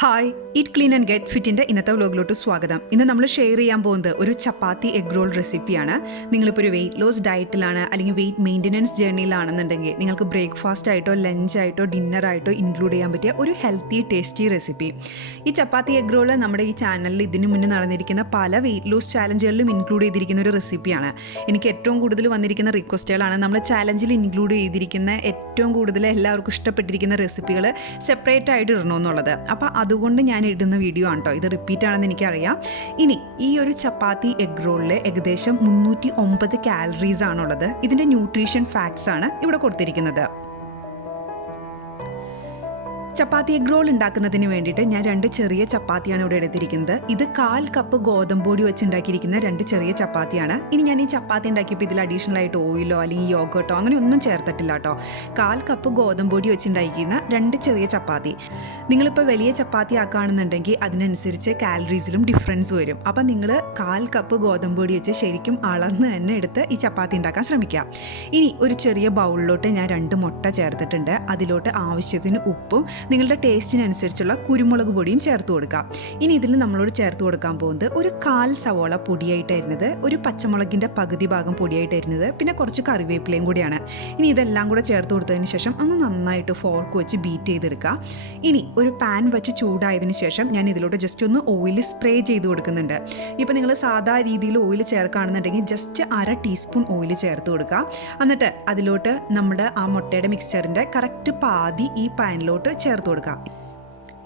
Hi eat clean and get ഫിറ്റിൻ്റെ ഇന്നത്തെ വ്ലോഗിലോട്ട് സ്വാഗതം. ഇന്ന് നമ്മൾ ഷെയർ ചെയ്യാൻ പോകുന്നത് ഒരു ചപ്പാത്തി എഗ് റോൾ റെസിപ്പിയാണ്. നിങ്ങളിപ്പോൾ ഒരു വെയിറ്റ് ലോസ് ഡയറ്റിലാണ് അല്ലെങ്കിൽ വെയിറ്റ് മെയിൻ്റനൻസ് ജേർണിയിലാണെന്നുണ്ടെങ്കിൽ നിങ്ങൾക്ക് ബ്രേക്ക്ഫാസ്റ്റ് ആയിട്ടോ ലഞ്ചായിട്ടോ ഡിന്നറായിട്ടോ ഇൻക്ലൂഡ് ചെയ്യാൻ പറ്റിയ ഒരു ഹെൽത്തി ടേസ്റ്റി റെസിപ്പി. ഈ ചപ്പാത്തി എഗ് റോൾ നമ്മുടെ ഈ ചാനലിൽ ഇതിനു മുന്നേ നടന്നിരിക്കുന്ന പല വെയിറ്റ് ലോസ് ചാലഞ്ചുകളിലും ഇൻക്ലൂഡ് ചെയ്തിരിക്കുന്ന ഒരു റെസിപ്പിയാണ്. എനിക്ക് ഏറ്റവും കൂടുതൽ വന്നിരിക്കുന്ന റിക്വസ്റ്റുകളാണ് നമ്മൾ ചാലഞ്ചിൽ ഇൻക്ലൂഡ് ചെയ്തിരിക്കുന്ന ഏറ്റവും കൂടുതൽ എല്ലാവർക്കും ഇഷ്ടപ്പെട്ടിരിക്കുന്ന റെസിപ്പികൾ സെപ്പറേറ്റ് ആയിട്ട് ഇടണമെന്നുള്ളത്. അപ്പോൾ അതുകൊണ്ട് ഞാൻ ഇടുന്ന വീഡിയോ ആണ് കേട്ടോ. ഇത് റിപ്പീറ്റ് ആണെന്ന് എനിക്കറിയാം. ഇനി ഈ ഒരു ചപ്പാത്തി എഗ് റോളിൽ ഏകദേശം 309 കാലറീസ് ആണുള്ളത്. ഇതിൻ്റെ ന്യൂട്രീഷൻ ഫാക്ട്സ് ആണ് ഇവിടെ കൊടുത്തിരിക്കുന്നത്. ചപ്പാത്തി എഗ് റോൾ ഉണ്ടാക്കുന്നതിന് വേണ്ടിയിട്ട് ഞാൻ 2 ചെറിയ ചപ്പാത്തിയാണ് ഇവിടെ എടുത്തിരിക്കുന്നത്. ഇത് 1/4 കപ്പ് ഗോതമ്പൊടി വെച്ച് ഉണ്ടാക്കിയിരിക്കുന്ന 2 ചെറിയ ചപ്പാത്തിയാണ്. ഇനി ഞാൻ ഈ ചപ്പാത്തി ഉണ്ടാക്കിയപ്പോൾ ഇതിൽ അഡീഷണൽ ആയിട്ട് ഓയിലോ അല്ലെങ്കിൽ യോഗട്ടോ അങ്ങനെ ഒന്നും ചേർത്തിട്ടില്ല കേട്ടോ. 1/4 കപ്പ് ഗോതമ്പൊടി വെച്ച് ഉണ്ടാക്കിയിരിക്കുന്ന 2 ചെറിയ ചപ്പാത്തി. നിങ്ങളിപ്പോൾ വലിയ ചപ്പാത്തി ആക്കുകയാണെന്നുണ്ടെങ്കിൽ അതിനനുസരിച്ച് കാലറീസിലും ഡിഫറൻസ് വരും. അപ്പം നിങ്ങൾ 1/4 കപ്പ് ഗോതമ്പൊടി വെച്ച് ശരിക്കും അളന്ന് തന്നെ എടുത്ത് ഈ ചപ്പാത്തി ഉണ്ടാക്കാൻ ശ്രമിക്കുക. ഇനി ഒരു ചെറിയ ബൗളിലോട്ട് ഞാൻ 2 മുട്ട ചേർത്തിട്ടുണ്ട്. അതിലോട്ട് ആവശ്യത്തിന് ഉപ്പും നിങ്ങളുടെ ടേസ്റ്റിനനുസരിച്ചുള്ള കുരുമുളക് പൊടിയും ചേർത്ത് കൊടുക്കാം. ഇനി ഇതിൽ നമ്മളോട് ചേർത്ത് കൊടുക്കാൻ പോകുന്നത് ഒരു 1/4 സവോള പൊടിയായിട്ട് അരിഞ്ഞത്, ഒരു പച്ചമുളകിൻ്റെ പകുതി ഭാഗം പൊടിയായിട്ട് അരിഞ്ഞത്, പിന്നെ കുറച്ച് കറിവേപ്പിലയും കൂടിയാണ്. ഇനി ഇതെല്ലാം കൂടെ ചേർത്ത് കൊടുത്തതിന് ശേഷം ഒന്ന് നന്നായിട്ട് ഫോർക്ക് വെച്ച് ബീറ്റ് ചെയ്തെടുക്കുക. ഇനി ഒരു പാൻ വെച്ച് ചൂടായതിനു ശേഷം ഞാൻ ഇതിലോട്ട് ജസ്റ്റ് ഒന്ന് ഓയിൽ സ്പ്രേ ചെയ്ത് കൊടുക്കുന്നുണ്ട്. ഇപ്പോൾ നിങ്ങൾ സാധാ രീതിയിൽ ഓയിൽ ചേർക്കുകയാണെന്നുണ്ടെങ്കിൽ ജസ്റ്റ് 1/2 ടീസ്പൂൺ ഓയിൽ ചേർത്ത് കൊടുക്കുക. എന്നിട്ട് അതിലോട്ട് നമ്മുടെ ആ മുട്ടയുടെ മിക്സ്ചറിൻ്റെ കറക്റ്റ് പാതി ഈ പാനിലോട്ട് ചേർത്ത് കൊടുക്കാം.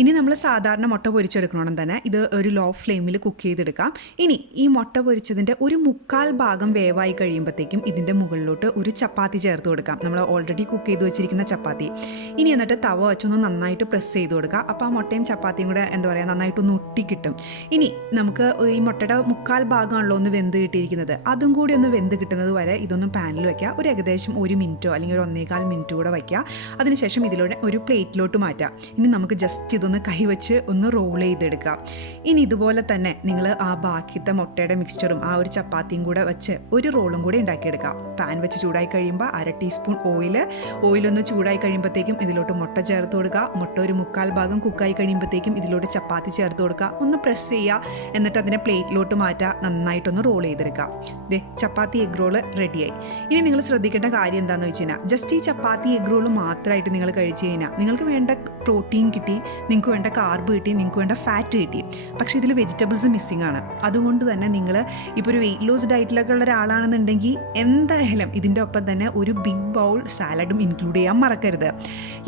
ഇനി നമ്മൾ സാധാരണ മുട്ട പൊരിച്ചെടുക്കണമെന്ന് തന്നെ ഇത് ഒരു ലോ ഫ്ലെയിമിൽ കുക്ക് ചെയ്തെടുക്കാം. ഇനി ഈ മുട്ട പൊരിച്ചതിൻ്റെ ഒരു 1/4 ഭാഗം വേവായി കഴിയുമ്പോഴത്തേക്കും ഇതിൻ്റെ മുകളിലോട്ട് ഒരു ചപ്പാത്തി ചേർത്ത് കൊടുക്കാം. നമ്മൾ ഓൾറെഡി കുക്ക് ചെയ്ത് വെച്ചിരിക്കുന്ന ചപ്പാത്തി. ഇനി എന്നിട്ട് തവ വെച്ചൊന്ന് നന്നായിട്ട് പ്രസ് ചെയ്ത് കൊടുക്കുക. അപ്പോൾ ആ മുട്ടയും ചപ്പാത്തിയും കൂടെ നന്നായിട്ടൊന്ന് ഒട്ടിക്കിട്ടും. ഇനി നമുക്ക് ഈ മുട്ടയുടെ 1/4 ഭാഗമാണല്ലോ ഒന്ന് വെന്ത് കിട്ടിയിരിക്കുന്നത്, അതും കൂടി ഒന്ന് വെന്ത് കിട്ടുന്നത് വരെ ഇതൊന്നും പാനിൽ വയ്ക്കുക. ഒരു ഏകദേശം 1 മിനിറ്റോ അല്ലെങ്കിൽ ഒരു 1.25 മിനിറ്റ് കൂടെ വയ്ക്കുക. അതിനുശേഷം ഇതിലൂടെ ഒരു പ്ലേറ്റിലോട്ട് മാറ്റാം. ഇനി നമുക്ക് ജസ്റ്റ് ഇതൊന്ന് കൈവച്ച് ഒന്ന് റോൾ ചെയ്തെടുക്കാം. ഇനി ഇതുപോലെ തന്നെ നിങ്ങൾ ആ ബാക്കിത്തെ മുട്ടയുടെ മിക്സ്ചറും ആ ഒരു ചപ്പാത്തിയും കൂടെ വെച്ച് ഒരു റോളും കൂടി ഉണ്ടാക്കിയെടുക്കാം. പാൻ വെച്ച് ചൂടായി കഴിയുമ്പോൾ 1/2 ടീസ്പൂൺ ഓയിലൊന്ന് ചൂടായി കഴിയുമ്പോഴത്തേക്കും ഇതിലോട്ട് മുട്ട ചേർത്ത് കൊടുക്കുക. മുട്ട ഒരു 1/4 ഭാഗം കുക്കായി കഴിയുമ്പോഴത്തേക്കും ഇതിലോട്ട് ചപ്പാത്തി ചേർത്ത് കൊടുക്കുക. ഒന്ന് പ്രസ് ചെയ്യുക. എന്നിട്ട് അതിനെ പ്ലേറ്റിലോട്ട് മാറ്റുക. നന്നായിട്ടൊന്ന് റോൾ ചെയ്തെടുക്കുക. ദേ ചപ്പാത്തി എഗ് റോള് റെഡിയായി. ഇനി നിങ്ങൾ ശ്രദ്ധിക്കേണ്ട കാര്യം എന്താണെന്ന് വെച്ച് കഴിഞ്ഞാൽ ജസ്റ്റ് ഈ ചപ്പാത്തി എഗ് റോള് മാത്രമായിട്ട് നിങ്ങൾ കഴിച്ച് കഴിഞ്ഞാൽ നിങ്ങൾക്ക് വേണ്ട പ്രോട്ടീൻ കിട്ടി, നിങ്ങൾക്ക് വേണ്ട കാർബ് കിട്ടി, നിങ്ങൾക്ക് വേണ്ട ഫാറ്റ് കിട്ടി. പക്ഷേ ഇതിൽ വെജിറ്റബിൾസ് മിസ്സിംഗ് ആണ്. അതുകൊണ്ട് തന്നെ നിങ്ങൾ ഇപ്പോൾ ഒരു വെയിറ്റ് ലോസ് ഡയറ്റിലൊക്കെ ഉള്ള ഒരാളാണെന്നുണ്ടെങ്കിൽ എന്തായാലും ഇതിൻ്റെ ഒപ്പം തന്നെ ഒരു ബിഗ് ബൗൾ സാലഡും ഇൻക്ലൂഡ് ചെയ്യാൻ മറക്കരുത്.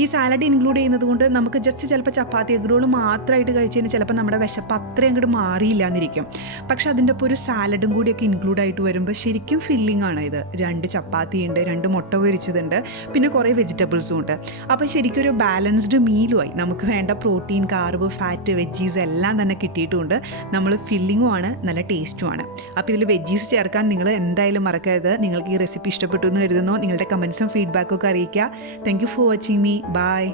ഈ സാലഡ് ഇൻക്ലൂഡ് ചെയ്യുന്നത് കൊണ്ട് നമുക്ക് ജസ്റ്റ് ചിലപ്പോൾ ചപ്പാത്തി എഗ് റോൾ മാത്രമായിട്ട് കഴിച്ച് കഴിഞ്ഞാൽ ചിലപ്പോൾ നമ്മുടെ വിശപ്പ് അത്രയും അങ്ങോട്ട് മാറിയില്ല എന്നിരിക്കും. പക്ഷേ അതിൻ്റെ ഒപ്പം ഒരു സാലഡും കൂടിയൊക്കെ ഇൻക്ലൂഡ് ആയിട്ട് വരുമ്പോൾ ശരിക്കും ഫില്ലിംഗ് ആണ്. ഇത് 2 ചപ്പാത്തി ഉണ്ട്, 2 മുട്ട പൊരിച്ചതുണ്ട്, പിന്നെ കുറേ വെജിറ്റബിൾസും ഉണ്ട്. അപ്പോൾ ശരിക്കും ഒരു ബാലൻസ്ഡ് മീലുമായി നമുക്ക് വേണ്ട പ്രോട്ടീൻ, കാർബ്, ഫാറ്റ്, വെജീസ് എല്ലാം തന്നെ കിട്ടിയിട്ടുമുണ്ട്. നമ്മൾ ഫില്ലിങ്ങും ആണ്, നല്ല ടേസ്റ്റും ആണ്. അപ്പോൾ ഇതിൽ വെജീസ് ചേർക്കാൻ നിങ്ങൾ എന്തായാലും മറക്കരുത്. നിങ്ങൾക്ക് ഈ റെസിപ്പി ഇഷ്ടപ്പെട്ടു എന്ന് കരുതുന്നു. നിങ്ങളുടെ കമൻസും ഫീഡ്ബാക്കും ഒക്കെ അറിയിക്കുക. Thank you for watching me. By.